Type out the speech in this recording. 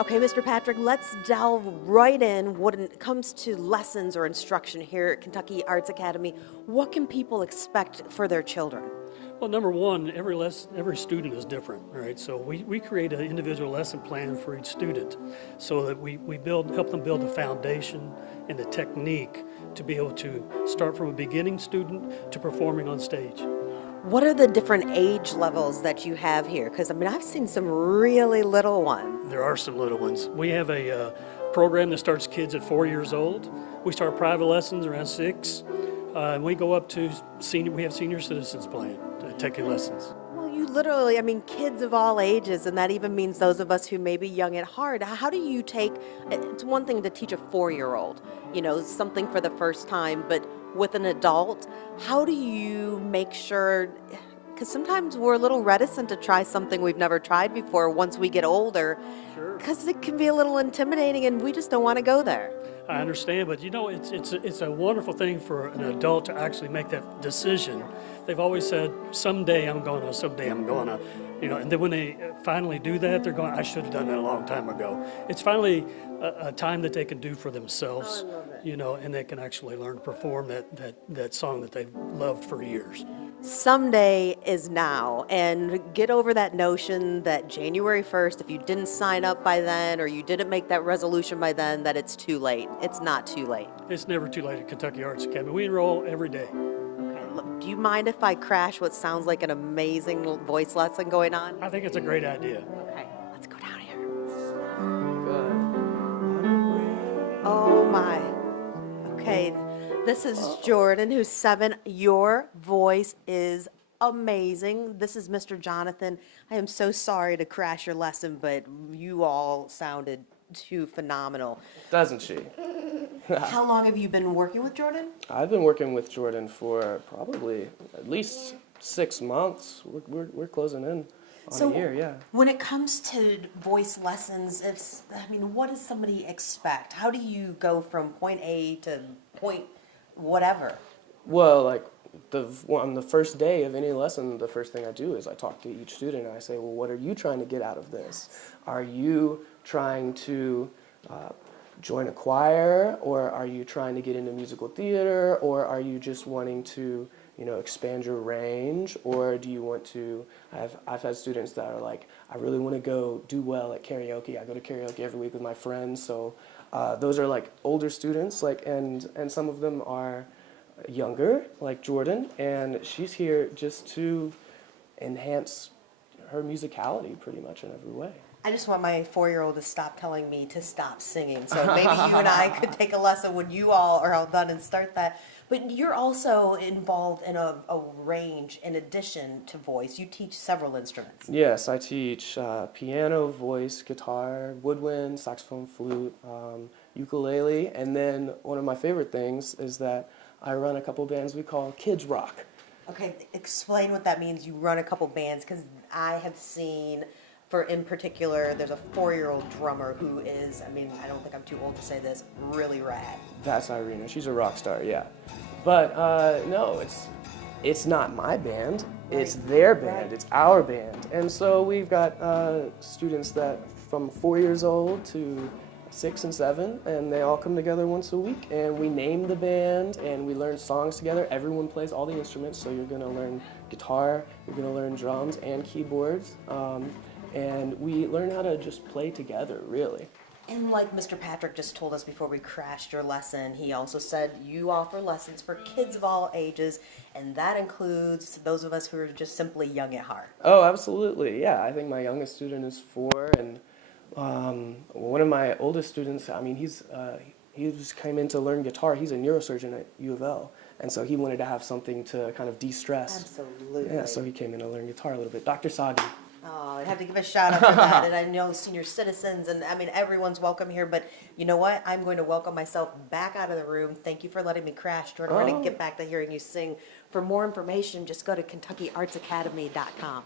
Okay, Mr. Patrick, let's delve right in when it comes to lessons or instruction here at Kentucky Arts Academy. What can people expect for their children? Well, number one, every student is different, right? So we create an individual lesson plan for each student so that help them build the foundation and the technique to be able to start from a beginning student to performing on stage. What are the different age levels that you have here? Because, I mean, I've seen some really little ones. There are some little ones. We have a program that starts kids at 4 years old. We start private lessons around 6. And we go up to senior, we have senior citizens playing, taking lessons. Well, you literally, I mean, kids of all ages, and that even means those of us who may be young at heart. How do you take, it's one thing to teach a 4-year-old, something for the first time, but with an adult, how do you make sure, because sometimes we're a little reticent to try something we've never tried before once we get older, because it can be a little intimidating and we just don't want to go there. I understand, but it's a wonderful thing for an adult to actually make that decision. They've always said, someday I'm gonna, and then when they finally do that, they're going, I should have done that a long time ago. It's finally a time that they can do for themselves, and they can actually learn to perform that song that they've loved for years. Someday is now, and get over that notion that January 1st, if you didn't sign up by then or you didn't make that resolution by then, that it's too late. It's not too late. It's never too late at Kentucky Arts Academy. We enroll every day. Okay, look, do you mind if I crash what sounds like an amazing voice lesson going on? I think it's a great idea. Okay, let's go down here. Good. Oh my. Okay, this is Jordan, who's 7. Your voice is amazing. This is Mr. Jonathan. I am so sorry to crash your lesson, but you all sounded too phenomenal. Doesn't she? How long have you been working with Jordan? I've been working with Jordan for probably at least 6 months. We're closing in on a year, yeah. When it comes to voice lessons, what does somebody expect? How do you go from point A to point whatever? Well, like on the first day of any lesson, the first thing I do is I talk to each student and I say, well, what are you trying to get out of this? Are you trying to join a choir, or are you trying to get into musical theater, or are you just wanting to expand your range, or do you want to, I've had students that are like, I really want to go do well at karaoke. I go to karaoke every week with my friends, so those are like older students, and some of them are younger, like Jordan, and she's here just to enhance her musicality pretty much in every way. I just want my 4-year-old to stop telling me to stop singing. So maybe you and I could take a lesson when you all are all done and start that. But you're also involved in a range in addition to voice. You teach several instruments. Yes, I teach piano, voice, guitar, woodwind, saxophone, flute, ukulele, and then one of my favorite things is that I run a couple bands we call Kids Rock. Okay, explain what that means. You run a couple bands, because I have seen, in particular, there's a 4-year-old drummer who is, I don't think I'm too old to say this, really rad. That's Irina. She's a rock star, yeah. But no, it's not my band. Right. It's their band. Right. It's our band. And so we've got students that from 4 years old to 6 and 7, and they all come together once a week, and we name the band, and we learn songs together. Everyone plays all the instruments, so you're going to learn guitar, you're going to learn drums and keyboards, and we learn how to just play together, really. And like Mr. Patrick just told us before we crashed your lesson, he also said you offer lessons for kids of all ages, and that includes those of us who are just simply young at heart. Oh, absolutely, yeah. I think my youngest student is 4, and one of my oldest students, he just came in to learn guitar. He's a neurosurgeon at U of L, and so he wanted to have something to kind of de-stress. Absolutely. Yeah, so he came in to learn guitar a little bit. Dr. Sagi. Oh, I have to give a shout out for that. And I know senior citizens, and everyone's welcome here. But you know what? I'm going to welcome myself back out of the room. Thank you for letting me crash, Jordan. We're going to get back to hearing you sing. For more information, just go to KentuckyArtsAcademy.com.